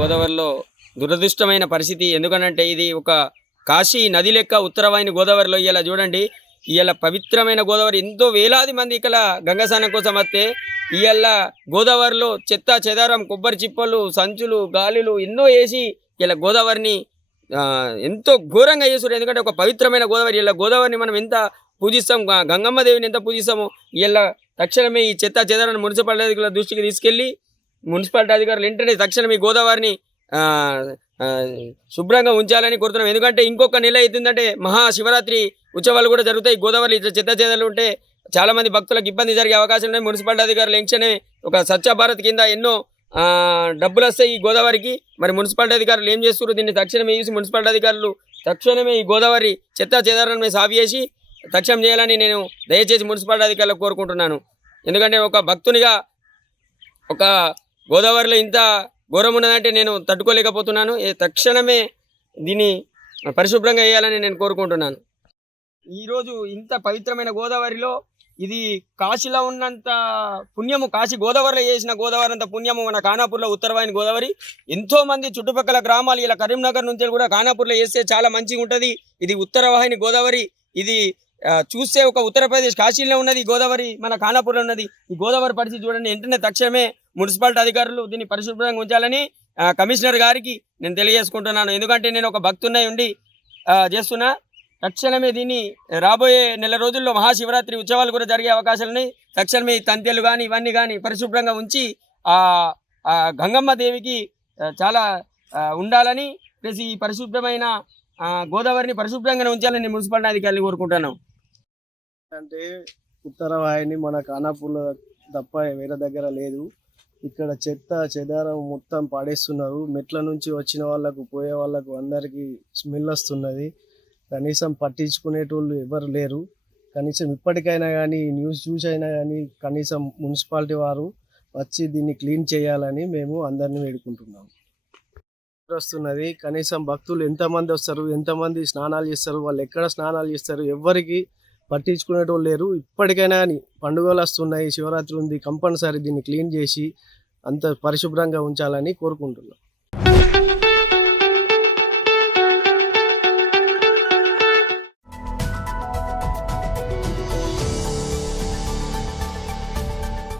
గోదావరిలో దురదృష్టమైన పరిస్థితి. ఎందుకనంటే ఇది ఒక కాశీ నది లెక్క ఉత్తరవాహిని గోదావరిలో ఇలా చూడండి. ఇలా పవిత్రమైన గోదావరి ఎంతో వేలాది మంది ఇక్కడ గంగా స్నానం కోసం వస్తే ఇలా గోదావరిలో చెత్త చెదారం కొబ్బరి చిప్పలు సంచులు గాలులు ఎన్నో వేసి ఇలా గోదావరిని ఎంతో ఘోరంగా చేస్తారు. ఎందుకంటే ఒక పవిత్రమైన గోదావరి, ఇలా గోదావరిని మనం ఎంత పూజిస్తాం, గంగమ్మ దేవిని ఎంత పూజిస్తామో ఇలా తక్షణమే ఈ చెత్త చెదారాన్ని మున్సిపాలిటీ అధికారుల దృష్టికి తీసుకెళ్ళి మున్సిపాలిటీ అధికారులు వెంటనే తక్షణం ఈ గోదావరిని శుభ్రంగా ఉంచాలని కోరుతున్నాం. ఎందుకంటే ఇంకొక నెల అవుతుందంటే మహాశివరాత్రి ఉత్సవాలు కూడా జరుగుతాయి. గోదావరి చెత్త చెదాలు ఉంటే చాలామంది భక్తులకు ఇబ్బంది జరిగే అవకాశం ఉన్నాయి. మున్సిపాలిటీ అధికారులు వెంటనే ఒక స్వచ్ఛ భారత్ కింద ఎన్నో డబ్బులు వస్తాయి ఈ గోదావరికి. మరి మున్సిపాలిటీ అధికారులు ఏం చేస్తున్నారు, దీన్ని తక్షణమే చూసి మున్సిపాలిటీ అధికారులు తక్షణమే ఈ గోదావరి చెత్త చెదారాన్ని సాఫ్ చేసి తక్షణం చేయాలని నేను దయచేసి మున్సిపాలిటీ అధికారులకు కోరుకుంటున్నాను. ఎందుకంటే ఒక భక్తునిగా ఒక గోదావరిలో ఇంత ఘోరం ఉన్నదంటే నేను తట్టుకోలేకపోతున్నాను. తక్షణమే దీన్ని పరిశుభ్రంగా వేయాలని నేను కోరుకుంటున్నాను. ఈరోజు ఇంత పవిత్రమైన గోదావరిలో ఇది కాశీలో ఉన్నంత పుణ్యము, కాశీ గోదావరిలో చేసిన గోదావరి అంత పుణ్యము మన ఖానాపూర్లో ఉత్తరవాహిని గోదావరి. ఎంతోమంది చుట్టుపక్కల గ్రామాలు ఇలా కరీంనగర్ నుంచి కూడా ఖానాపూర్లో చేస్తే చాలా మంచిగా ఉంటుంది. ఇది ఉత్తరవాహిని గోదావరి. ఇది చూస్తే ఒక ఉత్తరప్రదేశ్ కాశీలో ఉన్నది గోదావరి, మన ఖానాపూర్లో ఉన్నది. ఈ గోదావరి పరిస్థితి చూడండి. వెంటనే తక్షణమే మున్సిపాలిటీ అధికారులు దీన్ని పరిశుభ్రంగా ఉంచాలని కమిషనర్ గారికి నేను తెలియజేసుకుంటున్నాను. ఎందుకంటే నేను ఒక భక్తున్నై ఉండి చేస్తున్నా. తక్షణమే దీన్ని రాబోయే నెల రోజుల్లో మహాశివరాత్రి ఉత్సవాలు కూడా జరిగే అవకాశాలు ఉన్నాయి. తక్షణమే ఈ తంతెలు కానీ ఇవన్నీ కానీ పరిశుభ్రంగా ఉంచి గంగమ్మ దేవికి చాలా ఉండాలని ప్లస్ ఈ పరిశుభ్రమైన గోదావరిని పరిశుభ్రంగా ఉంచాలని నేను మున్సిపాలిటీ అధికారులు కోరుకుంటున్నాను. అంటే ఉత్తరవాహిని మన ఖానాపూర్లో తప్ప వేరే దగ్గర లేదు. ఇక్కడ చెత్త చెదారం మొత్తం పాడేస్తున్నారు. మెట్ల నుంచి వచ్చిన వాళ్ళకు పోయే వాళ్ళకు అందరికీ స్మెల్ వస్తున్నది. కనీసం పట్టించుకునేటోళ్ళు ఎవరు లేరు. కనీసం ఇప్పటికైనా కానీ న్యూస్ చూసైనా కానీ కనీసం మున్సిపాలిటీ వారు వచ్చి దీన్ని క్లీన్ చేయాలని మేము అందరినీ వేడుకుంటున్నాము. వస్తున్నది కనీసం భక్తులు ఎంతమంది వస్తారు, ఎంతమంది స్నానాలు చేస్తారు, వాళ్ళు ఎక్కడ స్నానాలు చేస్తారు, ఎవరికి పట్టించుకునేటోళ్ళు లేరు. ఇప్పటికైనా కానీ పండుగలు వస్తున్నాయి, శివరాత్రి ఉంది, కంపల్సరీ దీన్ని క్లీన్ చేసి అంత పరిశుభ్రంగా ఉంచాలని కోరుకుంటున్నాం.